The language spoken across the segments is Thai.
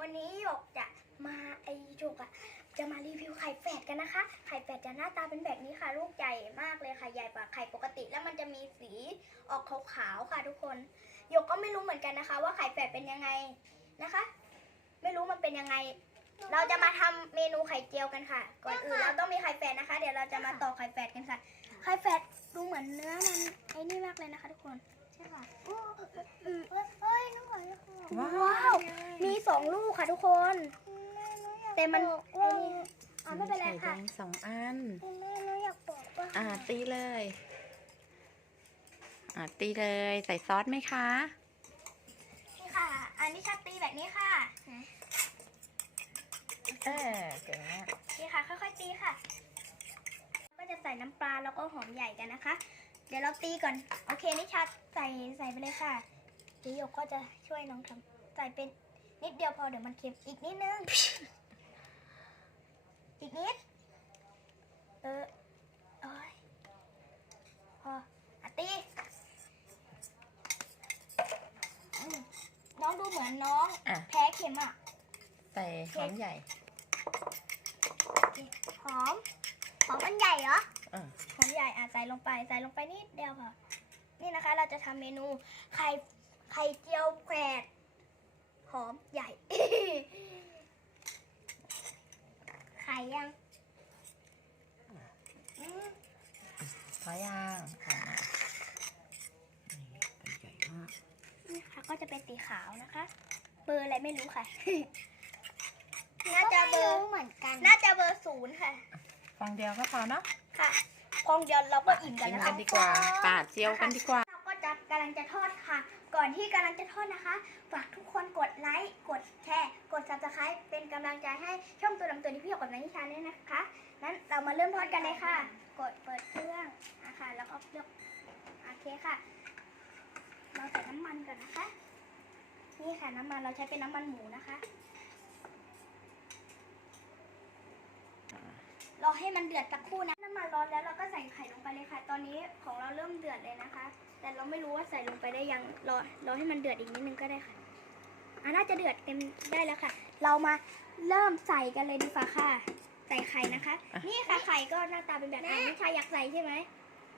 วันนี้หยกจะมาไอหยกอะจะมารีวิวไข่แฝดกันนะคะ ไข่แฝดจะหน้าตาเป็นแบบนี้ค่ะ ลูกใหญ่มากเลยค่ะ ใหญ่กว่าไข่ปกติ แล้วมันจะมีสีออกขาวๆค่ะทุกคน หยกก็ไม่รู้เหมือนกันนะคะ ว่าไข่แฝดเป็นยังไงนะคะ ไม่รู้มันเป็นยังไง เราจะมาทำเมนูไข่เจียวกันค่ะ ก่อนอื่นเราต้องมีไข่แฝดนะคะ เดี๋ยวเราจะมาตอกไข่แฝดกันค่ะ ไข่แฝดดูเหมือนเนื้อมันไอ้นี่มากเลยนะคะ ทุกคน ใช่ค่ะโอ้เออเฮ้ยน้องหอย ว้าว มีสองลูกค่ะทุกคน แต่มันไอ้นี่อ่าไม่เป็นไรไข่แดค่ะงสองอัน แม่น้องอยากบอกว่าอ่าตีเลย อ่าตีเลยใส่ซอสไหมคะ นี่ค่ะ อันนี้ชัดตีแบบนี้ค่ะเออเก่งมากนี่ค่ะ ค่อยๆตีค่ะ ก็จะใส่น้ำปลาแล้วก็หอมใหญ่กันนะคะ เดี๋ยวเราตีก่อน โอเคนิชัดใส่ใส่ไปเลยค่ะ เดี๋ยวหยกก็จะช่วยน้องทำใส่เป็นนิดเดียวพอเดี๋ยวมันเค็มอีกนิดนึง อีกนิด เออโอ้ยพออะตีอืมน้องดูเหมือนน้อง อะ แพ้เค็มอะ ใส่หอมใหญ่ หอม หอมมันใหญ่เหรอ อ่าหอมใหญ่อะใส่ลงไป ใส่ลงไปนิดเดียวค่ะ นี่นะคะ เราจะทำเมนูไข่ ไข่เจียวแกรดหอมใหญ่ ไข่ยังอืมพอยางอ่านี่ใหญ่มากนี่ค่ะก็จะเป็นสีขาวนะคะ เบอร์อะไรไม่รู้ค่ะ น่าจะเบอร์เหมือนกัน น่าจะเบอร์ศูนย์ค่ะฟองเดียวก็พอเนาะ ค่ะพองเดียวเราก็อิ่มกัชินมแล้วกัค่ะนดีกว่าปาดเจียวกันดีกว่าเรา กำลังจะทอดค่ะ ก่อนที่กำลังจะทอดนะคะ ฝากทุกคนกดไลค์ กดแชร์ กด subscribe เป็นกำลังใจให้ช่องตัวลำตัวที่พี่ยกกับนายนิชาเนี่ยนะคะ นั้นเรามาเริ่มทอดกันเลยค่ะ กดเปิดเครื่องนะคะแล้วก็เลือกโอเคค่ะ เราใส่น้ำมันก่อนนะคะ นี่ค่ะน้ำมันเราใช้เป็นน้ำมันหมูนะคะ รอให้มันเดือดสักครู่นะ มันร้อนแล้วเราก็ใส่ไข่ลงไปเลยค่ะ ตอนนี้ของเราเริ่มเดือดเลยนะคะ แต่เราไม่รู้ว่าใส่ลงไปได้ยังรอรอให้มันเดือดอีกนิดนึงก็ได้ค่ะอะน่าจะเดือดเต็มได้แล้วค่ะ เรามาเริ่มใส่กันเลยดีกว่าค่ะ ใส่ไข่นะคะ อะ นี่ค่ะไข่ก็หน้าตาเป็นแบบนี้นิชาอยากใส่ใช่ไหม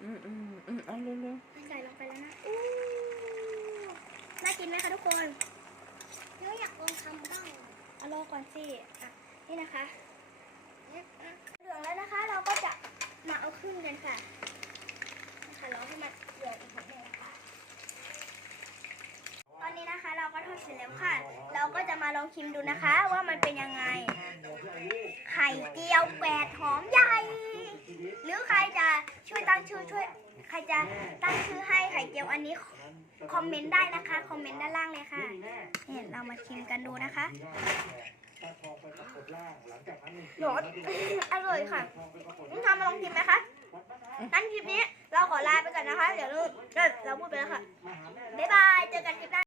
อืมอืมอืมเอาเร็วใส่ลงไปแล้วนะอู้น่ากินไหมคะทุกคน หนูอยากลองทำบ้างเอารอก่อนสิอะนี่นะคะ เหลืองแล้วนะคะ เราก็จะมาเอาขึ้น กันค่ะนะคะรอให้มันเดือดอีกนิดนึงนะคะตอนนี้นะคะเราก็ทอดเสร็จแล้วค่ะ เราก็จะมาลองชิมดูนะคะ ว่ามันเป็นยังไง ไข่เจียวแกวดหอมใหญ่ หรือใครจะช่วยตั้งชื่อช่วย ใครจะตั้งชื่อให้ไข่เจียวอันนี้คอมเมนต์ได้นะคะ คอมเมนต์ด้านล่างเลยค่ะเนี่ยเรามาชิมกันดูนะคะหนออร่อยค่ะนี่ทำมาลองชิมไหมคะงั้ นคลิปนี้เราลาไปก่อนนะคะเดี๋ยวเราพูดไปแล้วค่ะ บ๊ายบาย เจอกันคลิปหน้า